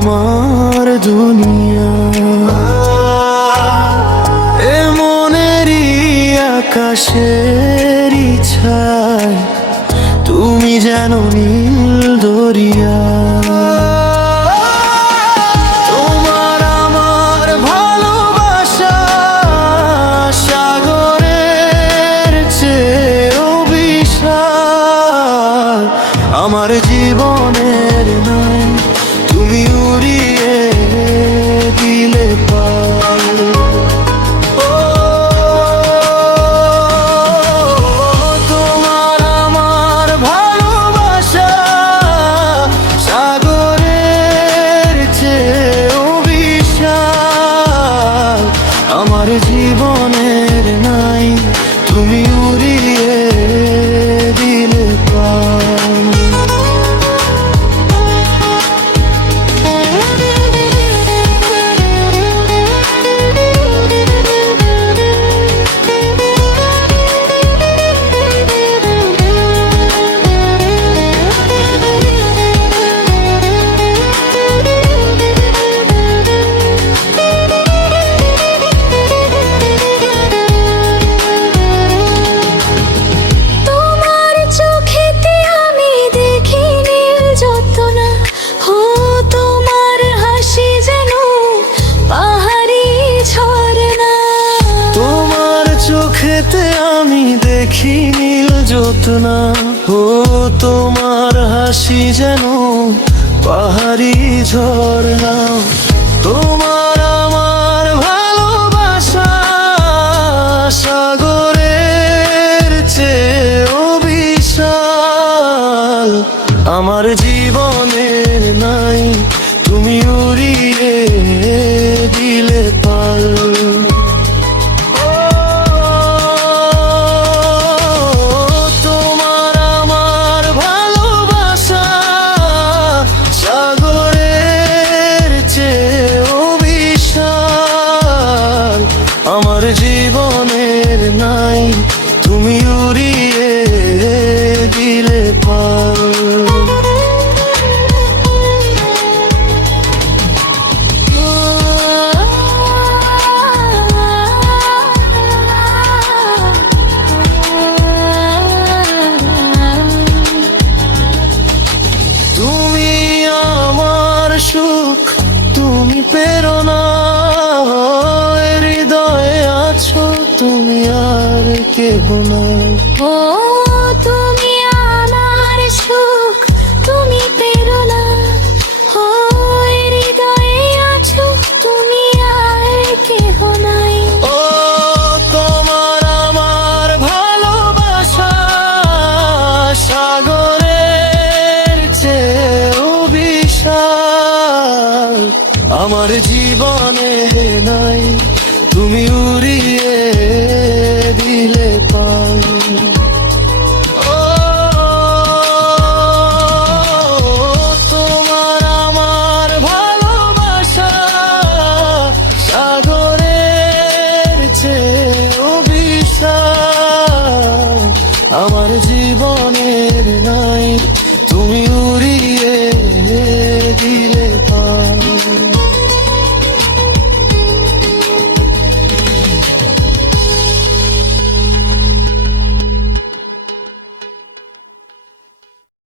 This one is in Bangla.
আমার দুনিয়া। এ মনেরই আকাশের ইচ্ছায় তুমি যেন নীল দরিয়া। তোমার আমার ভালোবাসা সাগরের চেয়েও বিশাল। আমার জীবনের নাই তুমি উড়িয়ে দিলে পাল। তোমার আমার ভালোবাসা সাগরের চেয়েও বিশাল। আমার জীবনের নাই তুমি উড়িয়ে দিলে পাল। চোখেতে আমি দেখি নীল জ্যোৎস্না, ও তোমার হাসি যেন পাহাড়ি ঝরনা। তোমার আমার ভালোবাসা সাগরের চেয়েও বিশাল। আমার জীবনের নাই তুমি উড়িয়ে দিলে পাল। আমার জীবনের নাই তুমি উড়িয়ে দিলে পাল। তুমি আমার সুখ তুমি প্রেরণা, তুমি আর কেহ নাই। ও তুমি আমার সুখ তুমি প্রেরণা, ও হৃদয়ে আছো তুমি আর কেহ নাই। ও তোমার আমার ভালোবাসা সাগরের চেয়েও বিশাল। আমার জীবনে নাই তুমি উড়িয়ে